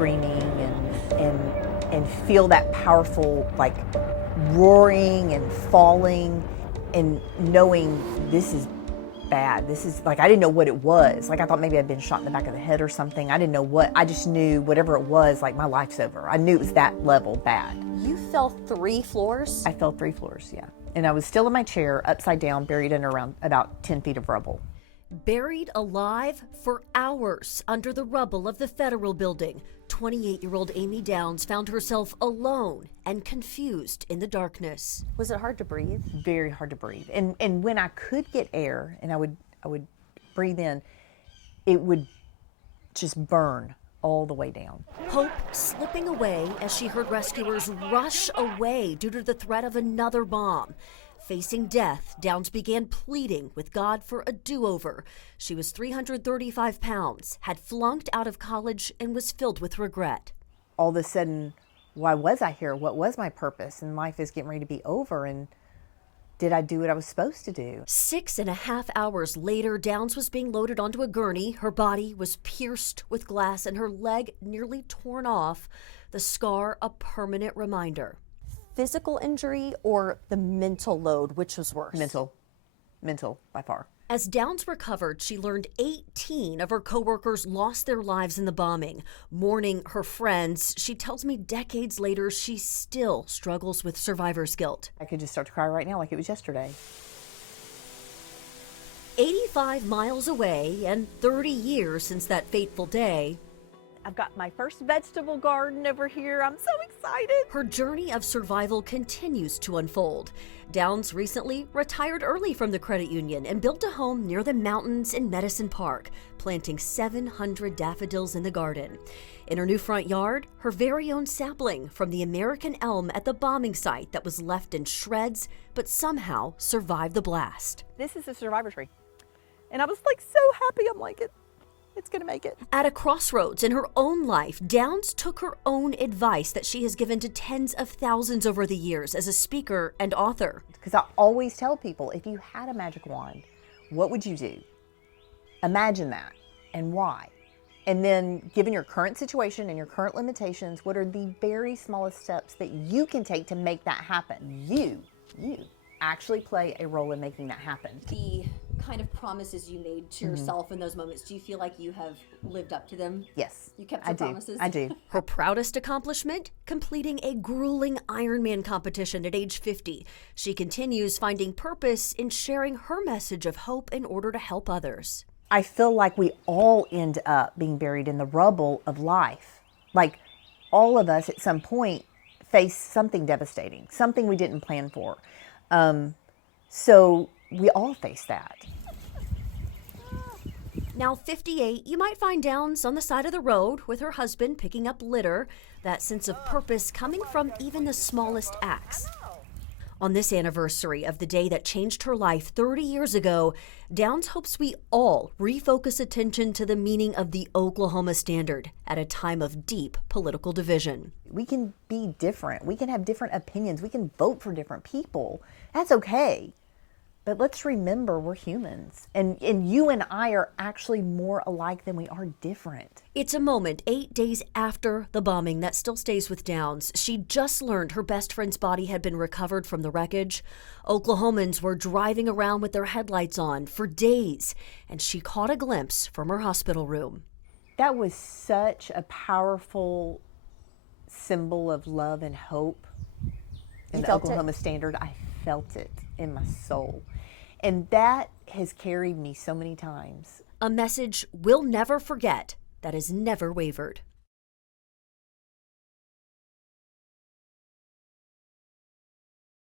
screaming and feel that powerful, like, roaring and falling and knowing this is bad. This is, like, I didn't know what it was. Like, I thought maybe I'd been shot in the back of the head or something. I didn't know what. I just knew whatever it was, like, my life's over. I knew it was that level bad. You fell 3 floors? I fell 3 floors, yeah. And I was still in my chair, upside down, buried in around about 10 feet of rubble. Buried alive for hours under the rubble of the federal building, 28-year-old Amy Downs found herself alone and confused in the darkness. Was it hard to breathe? Very hard to breathe. And when I could get air and I would breathe in, it would just burn all the way down. Hope slipping away as she heard rescuers rush away due to the threat of another bomb. Facing death, Downs began pleading with God for a do-over. She was 335 pounds, had flunked out of college, and was filled with regret. All of a sudden, why was I here? What was my purpose? And life is getting ready to be over. And did I do what I was supposed to do? 6.5 hours later, Downs was being loaded onto a gurney. Her body was pierced with glass and her leg nearly torn off, the scar a permanent reminder. Physical injury or the mental load, which was worse? Mental by far. As Downs recovered, she learned 18 of her coworkers lost their lives in the bombing. Mourning her friends, she tells me decades later she still struggles with survivor's guilt. I could just start to cry right now like it was yesterday. 85 miles away and 30 years since that fateful day, I've got my first vegetable garden over here. I'm so excited. her journey of survival continues to unfold. Downs recently retired early from the credit union and built a home near the mountains in Medicine Park, planting 700 daffodils in the garden. In her new front yard, her very own sapling from the American elm at the bombing site that was left in shreds but somehow survived the blast. This is a survivor tree. And I was like so happy. I'm like, it's gonna make it. At a crossroads in her own life, Downs took her own advice that she has given to tens of thousands over the years as a speaker and author. Because I always tell people, if you had a magic wand, what would you do? Imagine that and why. And then, given your current situation and your current limitations, what are the very smallest steps that you can take to make that happen? You actually play a role in making that happen. The kind of promises you made to yourself in those moments, do you feel like you have lived up to them? Yes. You kept your promises? I do. Her proudest accomplishment? Completing a grueling Ironman competition at age 50. She continues finding purpose in sharing her message of hope in order to help others. I feel like we all end up being buried in the rubble of life. Like, all of us at some point face something devastating, something we didn't plan for. So we all face that. Now 58, you might find Downs on the side of the road with her husband picking up litter, that sense of purpose coming from even the smallest acts. On this anniversary of the day that changed her life 30 years ago, Downs hopes we all refocus attention to the meaning of the Oklahoma Standard at a time of deep political division. We can be different. We can have different opinions. We can vote for different people. That's okay. But let's remember we're humans. And you and I are actually more alike than we are different. It's a moment 8 days after the bombing that still stays with Downs. She just learned her best friend's body had been recovered from the wreckage. Oklahomans were driving around with their headlights on for days, and she caught a glimpse from her hospital room. That was such a powerful symbol of love and hope. In the Oklahoma Standard, I felt it in my soul. And that has carried me so many times. A message we'll never forget that has never wavered.